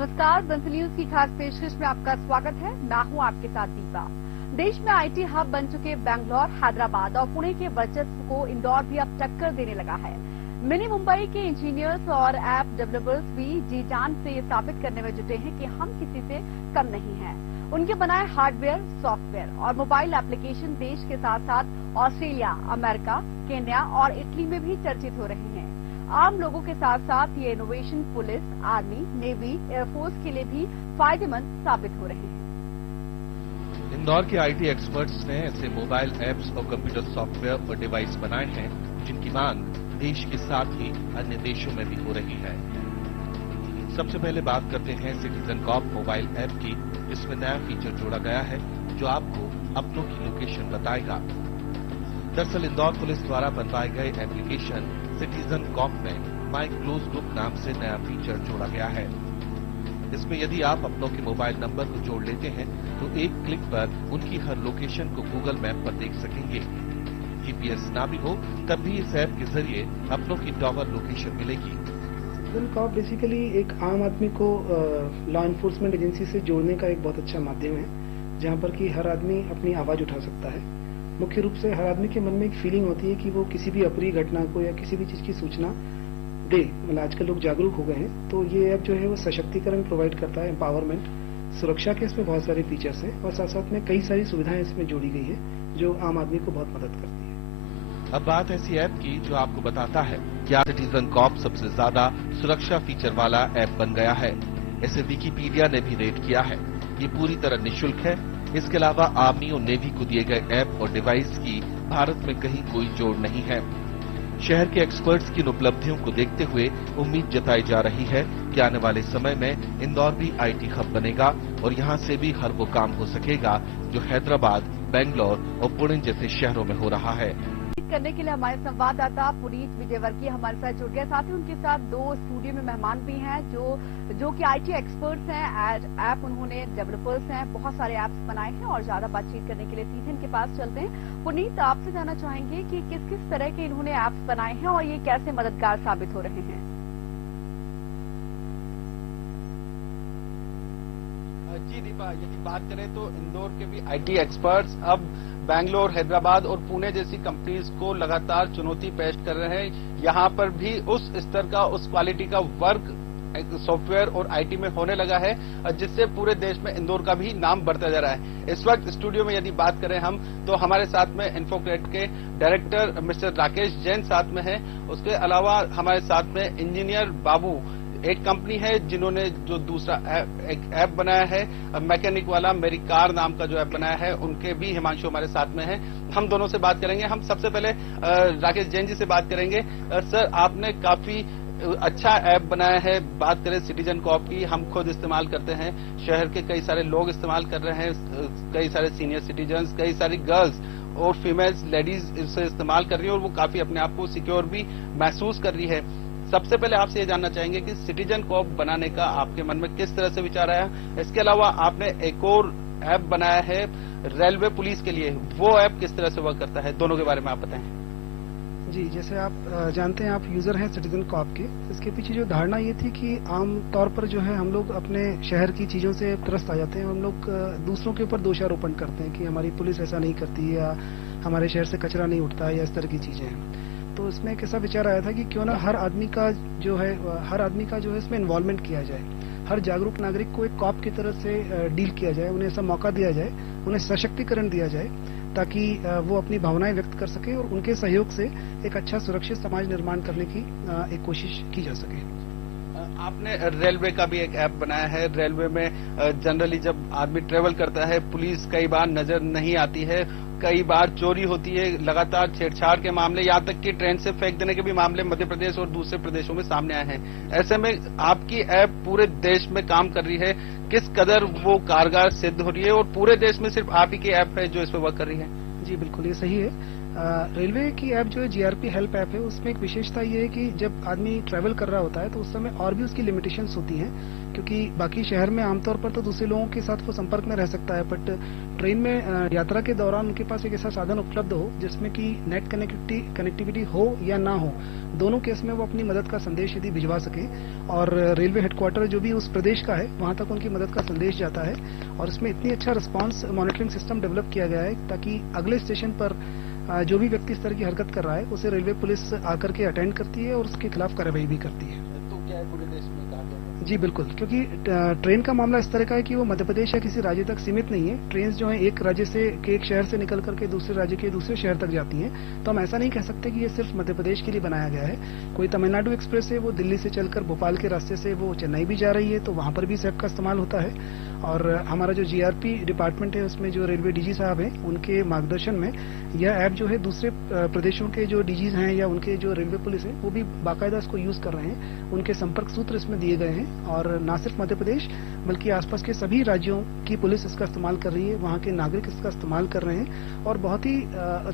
नमस्कार, बंसल न्यूज की खास पेशकश में आपका स्वागत है। मैं हूं आपके साथ दीपा। देश में आईटी हब बन चुके बेंगलोर, हैदराबाद और पुणे के वर्चस्व को इंदौर भी अब टक्कर देने लगा है। मिनी मुंबई के इंजीनियर्स और ऐप डेवलपर्स भी जी जान से ये साबित करने में जुटे हैं कि हम किसी से कम नहीं हैं। उनके बनाए हार्डवेयर, सॉफ्टवेयर और मोबाइल एप्लीकेशन देश के साथ साथ ऑस्ट्रेलिया, अमेरिका, केन्या और इटली में भी चर्चित हो रहे हैं। आम लोगों के साथ साथ ये innovation police, army, navy, air force के लिए भी फायदेमंद साबित हो रहे हैं। इंदौर के आईटी एक्सपर्ट्स ने ऐसे मोबाइल ऐप्स और कंप्यूटर सॉफ्टवेयर और डिवाइस बनाए हैं जिनकी मांग देश के साथ ही अन्य देशों में भी हो रही है। सबसे पहले बात करते हैं सिटीजन कॉप मोबाइल ऐप की, जिसमें नया फीचर जोड़ा गया है जो आपको अपनों की लोकेशन बताएगा। दरअसल इंदौर पुलिस द्वारा बनवाए गए एप्लीकेशन सिटीजन कॉप में माई क्लोज ग्रुप नाम से नया फीचर जोड़ा गया है। इसमें यदि आप अपनों के मोबाइल नंबर को जोड़ लेते हैं तो एक क्लिक पर उनकी हर लोकेशन को गूगल मैप पर देख सकेंगे। जीपीएस ना भी हो तब भी इस ऐप के जरिए अपनों की टॉवर लोकेशन मिलेगी। सिटीजन कॉप बेसिकली एक आम आदमी को लॉ एनफोर्समेंट एजेंसी से जोड़ने का एक बहुत अच्छा माध्यम है, जहां पर कि हर आदमी अपनी आवाज उठा सकता है। मुख्य रूप से हर आदमी के मन में एक फीलिंग होती है कि वो किसी भी अप्रिय घटना को या किसी भी चीज की सूचना दे। मतलब आजकल लोग जागरूक हो गए हैं, तो ये ऐप जो है वो सशक्तिकरण प्रोवाइड करता है, एम्पावरमेंट, सुरक्षा के इसमें बहुत सारे फीचर्स हैं और साथ साथ में कई सारी सुविधाएं इसमें जोड़ी गई है जो आम आदमी को बहुत मदद करती है। अब बात ऐसी ऐप की जो आपको बताता है क्या सिटीजन कॉप सबसे ज्यादा सुरक्षा फीचर वाला ऐप बन गया है। इसे विकिपीडिया ने भी रेट किया है। ये पूरी तरह निःशुल्क है। इसके अलावा आर्मी और नेवी को दिए गए ऐप और डिवाइस की भारत में कहीं कोई जोड़ नहीं है। शहर के एक्सपर्ट्स की इन उपलब्धियों को देखते हुए उम्मीद जताई जा रही है कि आने वाले समय में इंदौर भी आईटी हब बनेगा और यहां से भी हर वो काम हो सकेगा जो हैदराबाद, बेंगलोर और पुणे जैसे शहरों में हो रहा है। करने के लिए हमारे संवाददाता पुनीत विजयवर्गीय हमारे साथ जुड़ गए। साथ ही उनके साथ दो स्टूडियो में मेहमान भी हैं जो कि आईटी एक्सपर्ट्स हैं, ऐप उन्होंने डेवलपर्स हैं, बहुत सारे ऐप्स बनाए हैं और ज्यादा बातचीत करने के लिए सीधे इनके पास चलते हैं। पुनीत, आपसे जानना चाहेंगे कि किस किस तरह के इन्होंने ऐप्स बनाए हैं और ये कैसे मददगार साबित हो रहे हैं। जी दीपा, यदि बात करें तो इंदौर के भी आईटी एक्सपर्ट्स अब बैंगलोर, हैदराबाद और पुणे जैसी कंपनीज को लगातार चुनौती पेश कर रहे हैं। यहां पर भी उस स्तर का, उस क्वालिटी का वर्क सॉफ्टवेयर और आईटी में होने लगा है, जिससे पूरे देश में इंदौर का भी नाम बढ़ता जा रहा है। इस वक्त स्टूडियो में यदि बात करें हम, तो हमारे साथ में इन्फोक्रेट के डायरेक्टर मिस्टर राकेश जैन साथ में है। उसके अलावा हमारे साथ में इंजीनियर बाबू, एक कंपनी है जिन्होंने जो दूसरा एक ऐप बनाया है मैकेनिक वाला, मेरी कार नाम का जो ऐप बनाया है, उनके भी हिमांशु हमारे साथ में है। हम दोनों से बात करेंगे। हम सबसे पहले राकेश जैन जी से बात करेंगे। सर, आपने काफी अच्छा ऐप बनाया है। बात करें सिटीजन कॉप की, हम खुद इस्तेमाल करते हैं, शहर के कई सारे लोग इस्तेमाल कर रहे हैं, कई सारे सीनियर सिटीजन, कई सारी गर्ल्स और फीमेल्स, लेडीज इसे इस्तेमाल कर रही है और वो काफी अपने आप को सिक्योर भी महसूस कर रही है। सबसे पहले आपसे ये जानना चाहेंगे कि सिटीजन कॉप बनाने का आपके मन में किस तरह से विचार आया। इसके अलावा आपने एक और ऐप बनाया है रेलवे पुलिस के लिए, वो ऐप किस तरह से वर्क करता है, दोनों के बारे में आप बताएं। जी, जैसे आप जानते हैं, आप यूजर हैं सिटीजन कॉप के। इसके पीछे जो धारणा ये थी कि आम तौर पर जो है हम लोग अपने शहर की चीजों से त्रस्त आ जाते हैं। हम लोग दूसरों के ऊपर दोषारोपण करते हैं कि हमारी पुलिस ऐसा नहीं करती या हमारे शहर से कचरा नहीं उठता या इस तरह की चीजें हैं। तो इसमें एक ऐसा विचार आया था कि क्यों ना हर आदमी का जो है इसमें इन्वॉल्वमेंट किया जाए। हर जागरूक नागरिक को एक कॉप की तरह से डील किया जाए, उन्हें ऐसा मौका दिया जाए, उन्हें सशक्तिकरण दिया जाए ताकि वो अपनी भावनाएं व्यक्त कर सके और उनके सहयोग से एक अच्छा सुरक्षित समाज निर्माण करने की एक कोशिश की जा सके। आपने रेलवे का भी एक ऐप बनाया है। रेलवे में जनरली जब आदमी ट्रेवल करता है, पुलिस कई बार नजर नहीं आती है, कई बार चोरी होती है, लगातार छेड़छाड़ के मामले, यहाँ तक कि ट्रेन से फेंक देने के भी मामले मध्य प्रदेश और दूसरे प्रदेशों में सामने आए हैं। ऐसे में आपकी ऐप पूरे देश में काम कर रही है, किस कदर वो कारगर सिद्ध हो रही है और पूरे देश में सिर्फ आप ही की ऐप है जो इस पर वर्क कर रही है? जी बिल्कुल, ये सही है। रेलवे की ऐप जो है जीआरपी हेल्प ऐप है, उसमें एक विशेषता ये है कि जब आदमी ट्रैवल कर रहा होता है तो उस समय और भी उसकी लिमिटेशंस होती हैं, क्योंकि बाकी शहर में आमतौर पर तो दूसरे लोगों के साथ वो संपर्क में रह सकता है, बट ट्रेन में यात्रा के दौरान उनके पास एक ऐसा साधन उपलब्ध हो जिसमें कि नेट कनेक्टिविटी हो या ना हो, दोनों केस में वो अपनी मदद का संदेश यदि भिजवा सके और रेलवे हेडक्वार्टर जो भी उस प्रदेश का है वहां तक उनकी मदद का संदेश जाता है। और इसमें इतनी अच्छा रिस्पांस मॉनिटरिंग सिस्टम डेवलप किया गया है ताकि अगले स्टेशन पर जो भी व्यक्ति इस तरह की हरकत कर रहा है उसे रेलवे पुलिस आकर के अटेंड करती है और उसके खिलाफ कार्रवाई भी करती है। तो क्या है पूरे देश में कहा गया है? जी बिल्कुल, क्योंकि ट्रेन का मामला इस तरह का है कि वो मध्य प्रदेश या किसी राज्य तक सीमित नहीं है। ट्रेन जो है एक राज्य से के एक शहर से निकल करके दूसरे राज्य के दूसरे शहर तक जाती हैं, तो हम ऐसा नहीं कह सकते कि ये सिर्फ मध्य प्रदेश के लिए बनाया गया है। कोई तमिलनाडु एक्सप्रेस है वो दिल्ली से चलकर भोपाल के रास्ते से वो चेन्नई भी जा रही है, तो वहां पर भी इस ऐप का इस्तेमाल होता है। और हमारा जो जीआरपी डिपार्टमेंट है उसमें जो रेलवे डीजी साहब हैं उनके मार्गदर्शन में यह ऐप जो है दूसरे प्रदेशों के जो डीजीज हैं या उनके जो रेलवे पुलिस है वो भी बाकायदा इसको यूज कर रहे हैं। उनके संपर्क सूत्र इसमें दिए गए हैं और न सिर्फ मध्य प्रदेश बल्कि आसपास के सभी राज्यों की पुलिस इसका इस्तेमाल कर रही है, वहाँ के नागरिक इसका इस्तेमाल कर रहे हैं और बहुत ही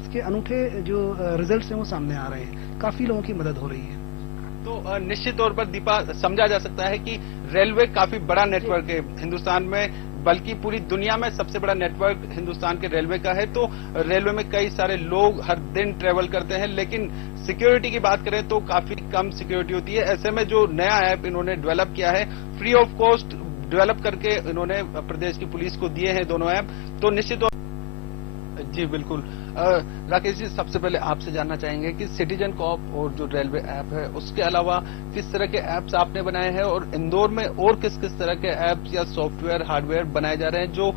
इसके अनूठे जो रिजल्ट्स हैं वो सामने आ रहे हैं, काफी लोगों की मदद हो रही है। तो निश्चित तौर पर दीपा समझा जा सकता है कि रेलवे काफी बड़ा नेटवर्क है हिंदुस्तान में, बल्कि पूरी दुनिया में सबसे बड़ा नेटवर्क हिंदुस्तान के रेलवे का है। तो रेलवे में कई सारे लोग हर दिन ट्रेवल करते हैं, लेकिन सिक्योरिटी की बात करें तो काफी कम सिक्योरिटी होती है। ऐसे में जो नया ऐप इन्होंने डेवलप किया है, फ्री ऑफ कॉस्ट डेवलप करके इन्होंने प्रदेश की पुलिस को दिए हैं दोनों ऐप, तो निश्चित तौर जी बिल्कुल। राकेश जी, सबसे पहले आपसे जानना चाहेंगे कि सिटीजन कॉप और जो रेलवे ऐप है उसके अलावा किस तरह के ऐप्स आपने बनाए हैं और इंदौर में और किस किस तरह के ऐप्स या सॉफ्टवेयर हार्डवेयर बनाए जा रहे हैं जो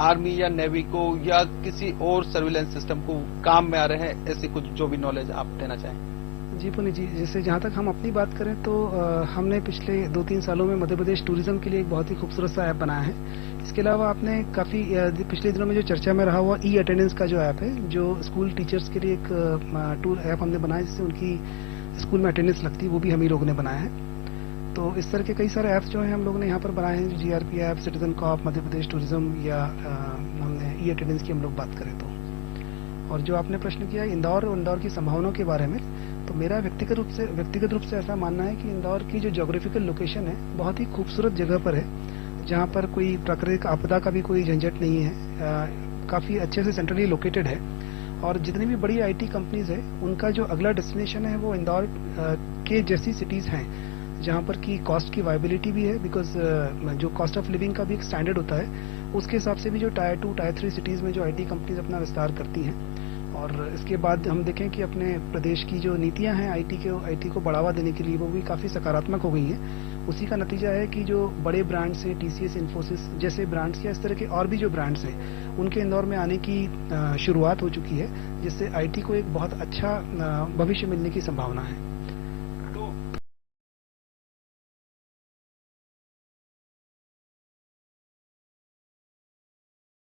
आर्मी या नेवी को या किसी और सर्विलेंस सिस्टम को काम में आ रहे हैं, ऐसी कुछ जो भी नॉलेज आप देना चाहें। जी पुनीत जी, जैसे जहाँ तक हम अपनी बात करें तो हमने पिछले 2-3 सालों में मध्य प्रदेश टूरिज्म के लिए एक बहुत ही खूबसूरत सा ऐप बनाया है। इसके अलावा आपने काफी पिछले दिनों में जो चर्चा में रहा हुआ ई अटेंडेंस का जो ऐप है, जो स्कूल टीचर्स के लिए एक टूर ऐप हमने बनाया जिससे उनकी स्कूल में अटेंडेंस लगती है, वो भी हम ही लोगों ने बनाया है। तो इस तरह के कई सारे ऐप्स जो है हम लोगों ने यहाँ पर बनाए हैं, GRP app, citizen corp, Madhya Pradesh tourism या हमने ई अटेंडेंस की हम लोग बात करें तो। और जो आपने प्रश्न किया इंदौर और इंदौर की संभावनाओं के बारे में, तो मेरा व्यक्तिगत रूप से ऐसा मानना है कि इंदौर की जो ज्योग्राफिकल लोकेशन है बहुत ही खूबसूरत जगह पर है, जहाँ पर कोई प्राकृतिक आपदा का भी कोई झंझट नहीं है, काफी अच्छे से सेंट्रली लोकेटेड है। और जितनी भी बड़ी आईटी कंपनीज है उनका जो अगला डेस्टिनेशन है वो इंदौर के जैसी सिटीज हैं, जहाँ पर की कॉस्ट की वायबिलिटी भी है, बिकॉज जो कॉस्ट ऑफ लिविंग का भी एक स्टैंडर्ड होता है, उसके हिसाब से भी जो टायर 2 टायर 3 सिटीज में जो आईटी कंपनीज अपना विस्तार करती हैं। और इसके बाद हम देखें कि अपने प्रदेश की जो नीतियां हैं आईटी को बढ़ावा देने के लिए, वो भी काफी सकारात्मक हो गई हैं। उसी का नतीजा है कि जो बड़े ब्रांड्स हैं, टीसीएस, इन्फोसिस जैसे ब्रांड्स या इस तरह के और भी जो ब्रांड्स हैं उनके इंदौर में आने की शुरुआत हो चुकी है, जिससे आईटी को एक बहुत अच्छा भविष्य मिलने की संभावना है।